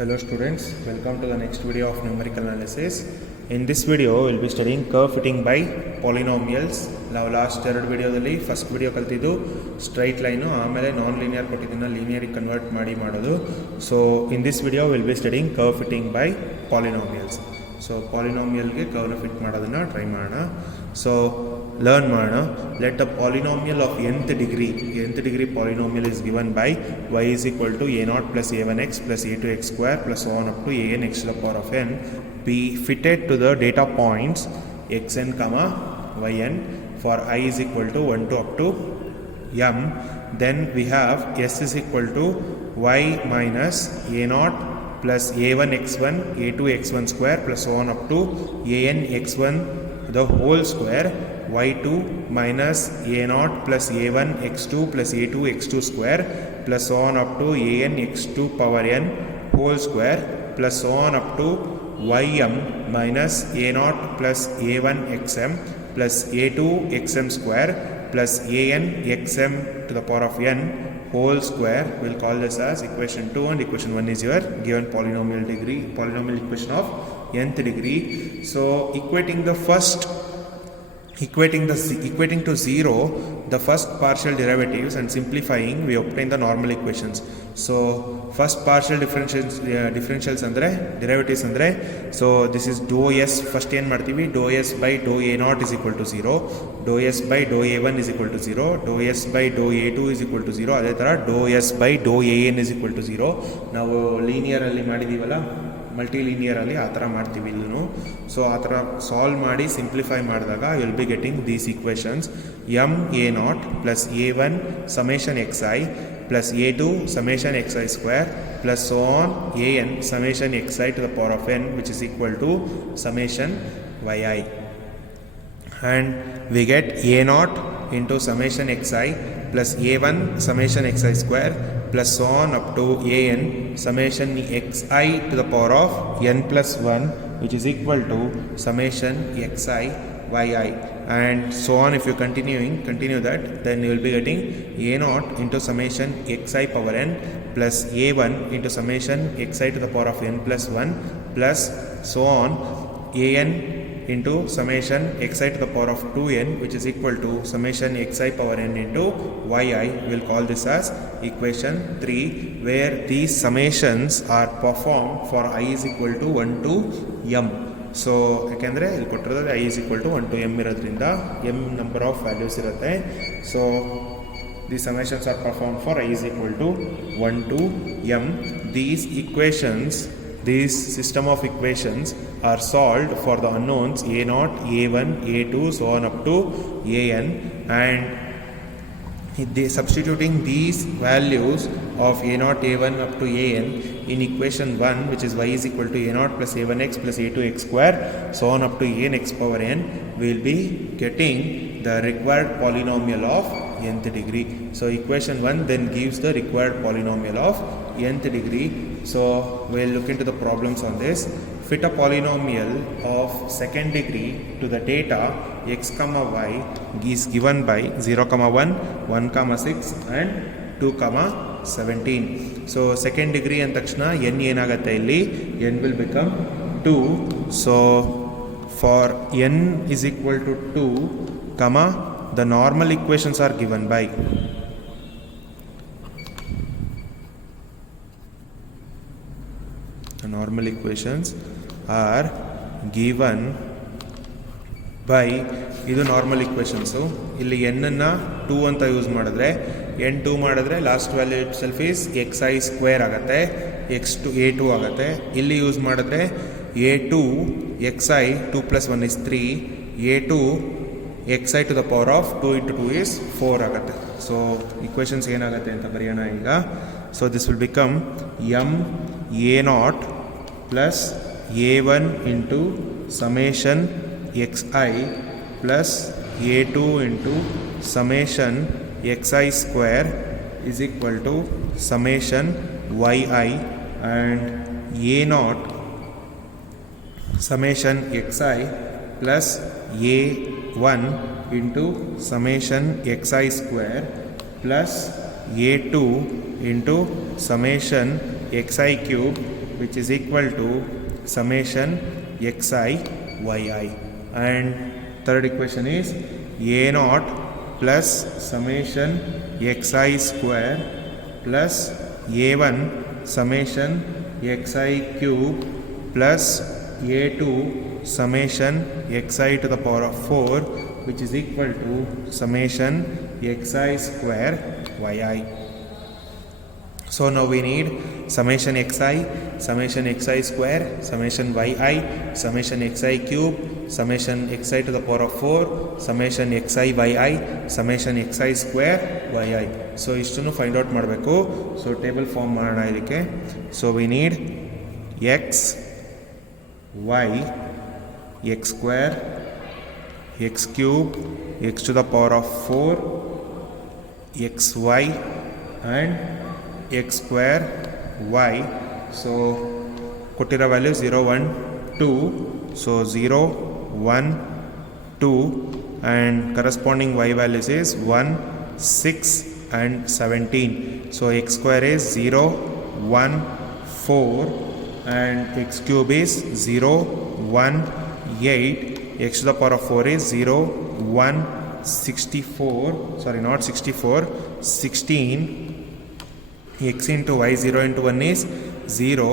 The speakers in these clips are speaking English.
Hello students, welcome to the next video of numerical analysis. In this video, we will be studying curve fitting by polynomials. ನಾವು last ಎರಡು ವಿಡಿಯೋದಲ್ಲಿ first video ಕಲ್ತಿದ್ದು straight line, ಆಮೇಲೆ non linear ಕೊಟ್ಟಿದ್ದನ್ನು ಲೀನಿಯರಿಗೆ convert ಮಾಡೋದು. So in this video will be studying curve fitting by polynomials. So ಪಾಲಿನಾಮಿಯಲ್ಗೆ ಕರ್ವ್ನ ಫಿಟ್ ಮಾಡೋದನ್ನು ಟ್ರೈ ಮಾಡೋಣ. ಸೊ learn ಮಾಡೋಣ. Let the polynomial of nth degree polynomial is given by y is equal to a0 plus a1x plus a2x square plus so on up to an x to the power of n be fitted to the data points xn comma yn for I is equal to 1 to up to m. Then we have s is equal to y minus a0 plus a1 x1 a2 x1 square plus so on up to an x1 the whole square, y2 minus a0 plus a1 x2 plus a2 x2 square plus so on up to an x2 power n whole square plus so on up to ym minus a0 plus a1 xm plus a2 xm square plus an xm to the power of n whole square. We'll call this as equation 2, and equation 1 is your given polynomial equation of nth degree. So equating to 0 the first partial derivatives and simplifying, we obtain the normal equations. So first partial differentials andre derivatives andre, so this is dou s, first ಏನು ಮಾಡ್ತೀವಿ, dou s by dou a0 is equal to 0, dou s by dou a1 is equal to 0, dou s by dou a2 is equal to 0, ಅದೇ ಥರ dou s by dou an is equal to 0. ನಾವು ಲೀನಿಯರಲ್ಲಿ ಮಾಡಿದ್ದೀವಲ್ಲ, ಮಲ್ಟಿಲೀನಿಯರಲ್ಲಿ ಆ ಥರ ಮಾಡ್ತೀವಿ ಇಲ್ಲೂ. So ಆ ಥರ solve ಮಾಡಿ ಸಿಂಪ್ಲಿಫೈ ಮಾಡಿದಾಗ you will be getting these equations. M a naught plus a one summation x i plus a two summation x i square plus so on a n summation x i to the power of n which is equal to summation y i. And we get a naught into summation x i plus a1 summation xi square plus so on up to an summation xi to the power of n plus 1 which is equal to summation xi yi, and so on. If you continue that, then you will be getting a0 into summation xi power n plus a1 into summation xi to the power of n plus 1 plus so on an into summation xi to the power of 2n which is equal to summation xi power n into yi. We will call this as equation 3, where these summations are performed for I is equal to 1 to m. So ಯಾಕೆಂದರೆ ಇಲ್ಲಿ ಕೊಟ್ಟಿರೋದು I is equal to 1 to m ಇರೋದ್ರಿಂದ m number of values ಇರುತ್ತೆ. So these summations are performed for I is equal to 1 to m. These equations, this system of equations are solved for the unknowns a0, a1, a2, so on up to an, and substituting these values of a0, a1 up to an in equation 1, which is y is equal to a0 plus a1x plus a2x square so on up to an x power n, we will be getting the required polynomial of nth degree. So equation 1 then gives the required polynomial of nth degree. So we'll look into the problems on this. Fit a polynomial of second degree to the data x comma y is given by 0 comma 1, 1 comma 6 and 2 comma 17. So second degree and takshana n ಏನಾಗುತ್ತೆ ಇಲ್ಲಿ, n will become 2. So for n is equal to 2 comma the normal equations are given by normal equations are given by ಇದು normal equations. ಇಲ್ಲಿ ಎನ್ನನ್ನು 2 ಅಂತ use ಮಾಡಿದ್ರೆ n2 ಮಾಡಿದ್ರೆ last value itself is x i square ಆಗುತ್ತೆ, x2 a2 ಆಗುತ್ತೆ. ಇಲ್ಲಿ use ಮಾಡಿದ್ರೆ a2 x i 2 plus 1 is 3, a2 x i to the power of 2 into 2 is 4 ಆಗುತ್ತೆ. ಸೊ ಇಕ್ವೇಷನ್ಸ್ ಏನಾಗುತ್ತೆ ಅಂತ ಬರೆಯೋಣ ಈಗ. So this will become M a naught plus a1 into summation xi plus a2 into summation xi square is equal to summation yi, and a0 summation xi plus a1 into summation xi square plus a2 into summation xi cube which is equal to summation xi yi. And third equation is a naught plus summation xi square plus a1 summation xi cube plus a2 summation xi to the power of 4, which is equal to summation xi square yi. So now we need summation xi square, summation yi, summation xi cube, summation xi to the power of 4, summation xi yi, summation xi square yi. So ಇಷ್ಟನ್ನು find out ಮಾಡಬೇಕು. So table form ಮಾಡೋಣ ಇದಕ್ಕೆ. So we need x y x square x cube x to the power of 4 xy and x square y. So ಕೊಟ್ಟಿರೋ value 0 1 2. So 0 1 2 and corresponding y values is 1 6 and 17. So x square is 0 1 4 and x cube is 0 1 8. X to the power of 4 is 0 1 64, sorry not 64, 16. X into y, 0 into 1 is 0,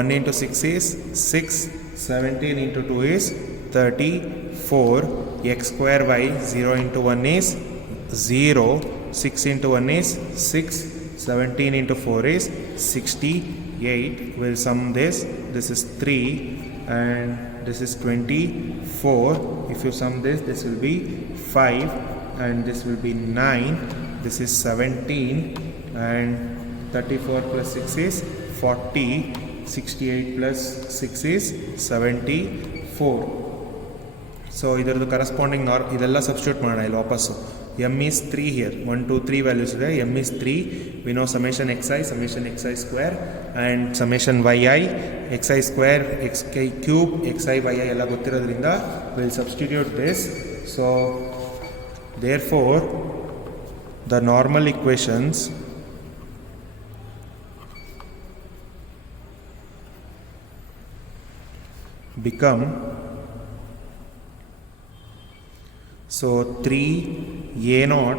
1 into 6 is 6, 17 into 2 is 34. X square y, 0 into 1 is 0, 6 into 1 is 6, 17 into 4 is 68. We'll sum this. This is 3 and this is 24. If you sum this, this will be 5 and this will be 9. This is 17 and 34 plus 6 is 40. 68 plus 6 is 74. So ಇದರದ್ದು corresponding ಇದೆಲ್ಲ substitute ಮಾಡೋಣ ಇಲ್ಲಿ ವಾಪಸ್ಸು. m is 3 here, 1 2 3 values ಇದೆ. m is 3, we know summation xi square and summation yi, xi square xi cube xi yi ಎಲ್ಲ ಗೊತ್ತಿರೋದ್ರಿಂದ we'll substitute this. So therefore the normal equations become, so 3a0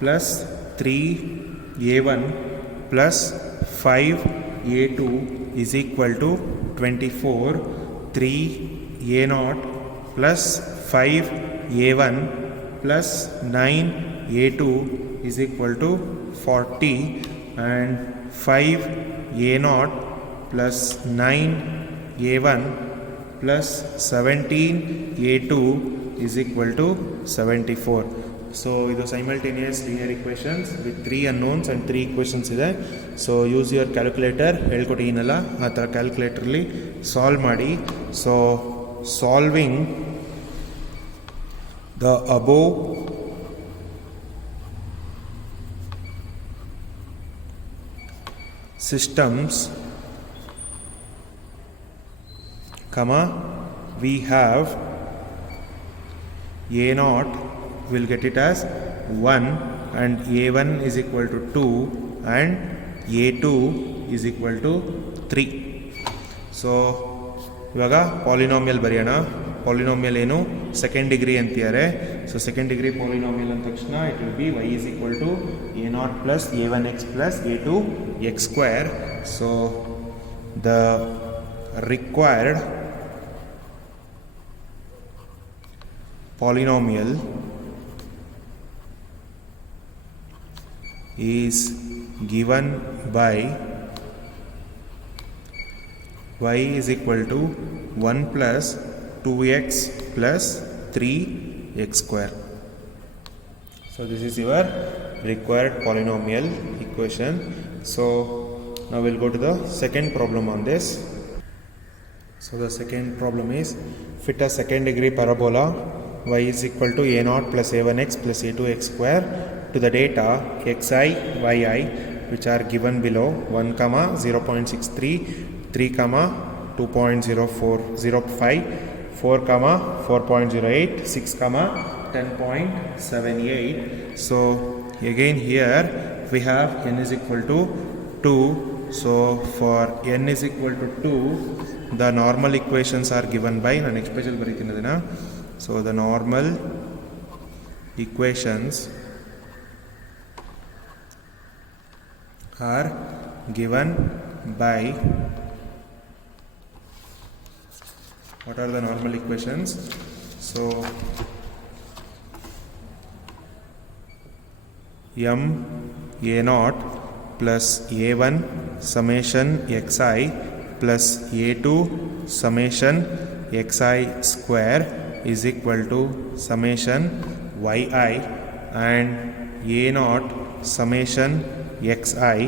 plus 3a1 plus 5a2 is equal to 24. 3a0 plus 5a1 plus 9a2 is equal to 40 and 5a0 plus 9a1 plus 17a2 is equal to 74. So ಇದು simultaneous linear equations with 3 unknowns and 3 equations ಇದೆ. So use your calculator, ಹೇಳ್ಕೊಟ್ಟಿನಲ್ಲ ಆ ಥರ ಕ್ಯಾಲ್ಕುಲೇಟರ್ಲಿ solve ಮಾಡಿ. So solving the above systems, we have a0 will get it as 1 and a1 is equal to 2 and a2 is equal to 3. So ಇವಾಗ polynomial ಬರೆಯೋಣ. Polynomial ಏನು, second degree ಅಂತಿದ್ದಾರೆ. So second degree polynomial ಅಂದ ತಕ್ಷಣ it will be y is equal to a0 plus a1x plus a2 x square. So the required polynomial is given by y is equal to 1 plus 2x plus 3x square. So this is your required polynomial equation. So now we'll go to the second problem on this. So the second problem is, fit a second degree parabola y is equal to a0 plus a1x plus a2x square to the data xi yi which are given below. 1 comma 0.63, 3 comma 2.0405, 4 comma 4.08, 6 comma 10.78. So again here we have n is equal to 2, So for n is equal to 2, the normal equations are given by, ನಾನು next ಪೇಜಲ್ಲಿ ಬರೀತೀನಿ ಅದನ್ನು. So the normal equations are given by, what are the normal equations? So m a naught plus a1 summation xi plus a2 summation xi square is equal to summation yi, and a naught summation xi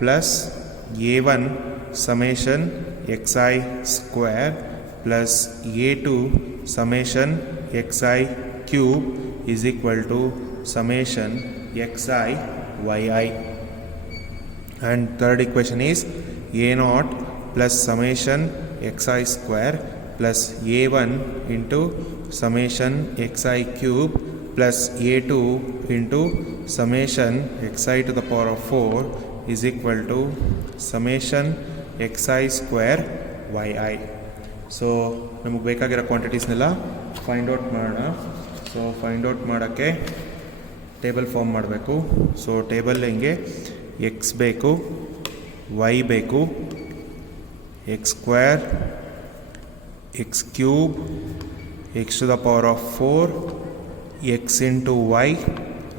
plus a1 summation xi square plus a2 summation xi cube is equal to summation xi yi. And third equation is a naught plus summation xi square plus a1 into summation xi cube plus a2 into summation xi to the power of 4 is equal to summation xi square yi. So ನಮಗೆ ಬೇಕಾಗಿರೋ ಕ್ವಾಂಟಿಟೀಸ್ನೆಲ್ಲ find out ಮಾಡೋಣ. So find out ಮಾಡೋಕ್ಕೆ table form ಮಾಡಬೇಕು. So table ಹೆಂಗೆ, x ಬೇಕು, y ಬೇಕು, x square, x cube, x to the power of 4, x into y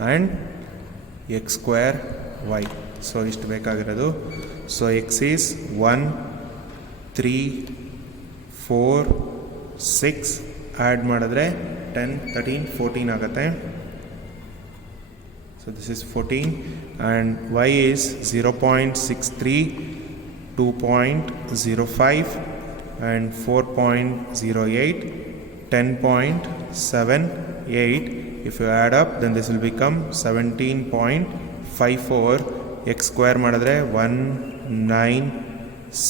and x square y. So ಇಷ್ಟು ಬೇಕಾಗಿರೋದು. ಸೊ ಎಕ್ಸ್ ಈಸ್ 1, 3, 4, 6 ಆ್ಯಡ್ ಮಾಡಿದ್ರೆ 10, 13, 14 ಆಗುತ್ತೆ. So this is 14, and y is 0.63, 2.05 and 4.08, 10.78. If you add up, then this will become 17.54. x square ಮಾಡಿದ್ರೆ 1, 9,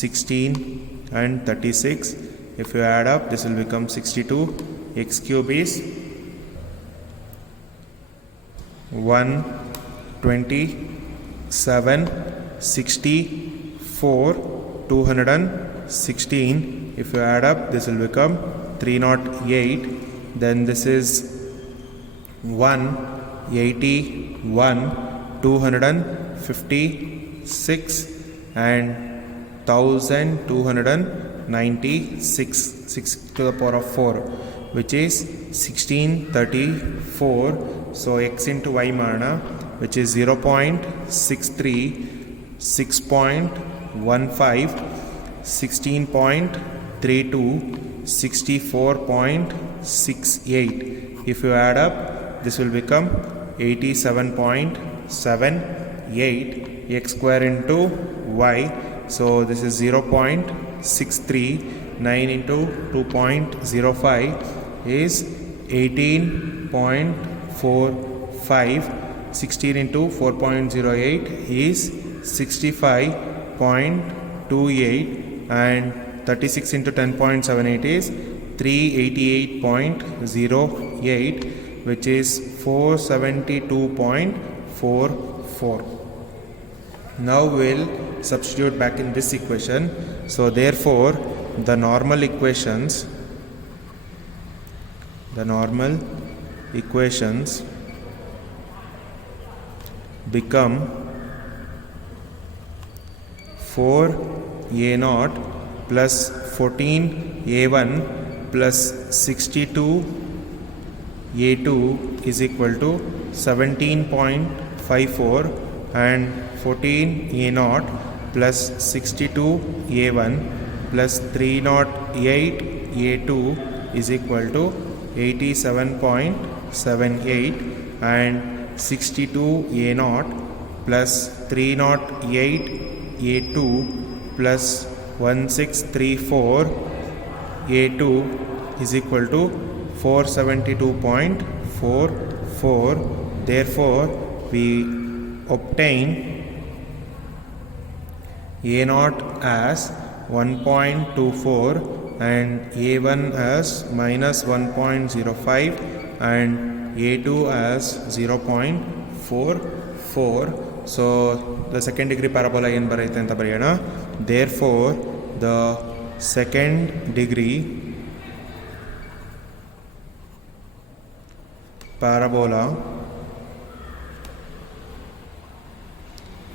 16 and 36. If you add up, this will become 62. X cube is 127, 64, 216. If you add up, this will become 308. Then this is 181, 256 and 1296, 6 to the power of 4, which is 1634. So x into y ಮಾಡೋಣ, which is 0.63, 6.15, 16.32, 64.68. If you add up, this will become 87.78. x square into y, so this is 0.63, 9 into 2.05 is 18.45, 16 into 4.08 is 65.28, and 36 into 10.78 is 388.08, which is 472.44. Now we'll substitute back in this equation. So therefore the normal equations become 4a0 plus 14a1 plus 62a2 is equal to 17.54, and 14a0 plus 62a1 plus 308a2 is equal to 87.78, and 62a0 plus 308a2 plus 1634a2 is equal to 472.44. Therefore we obtain a0 as 1.24 and a1 as minus 1.05 and a2 as 0.44. So the second degree parabola ಏನು ಬರುತ್ತೆ ಅಂತ ಬರೆಯೋಣ. Therefore the second degree parabola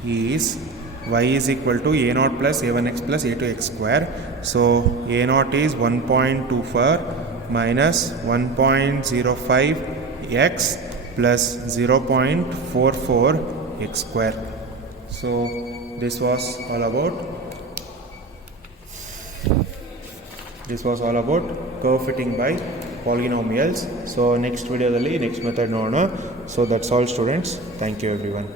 is y is equal to a naught plus a1x plus a2x square. So a naught is 1.24 minus 1.05x plus 0.44x square. So this was all about curve fitting by polynomials. So next video dalli next method ನೋಡೋಣ. So that's all students. Thank you everyone.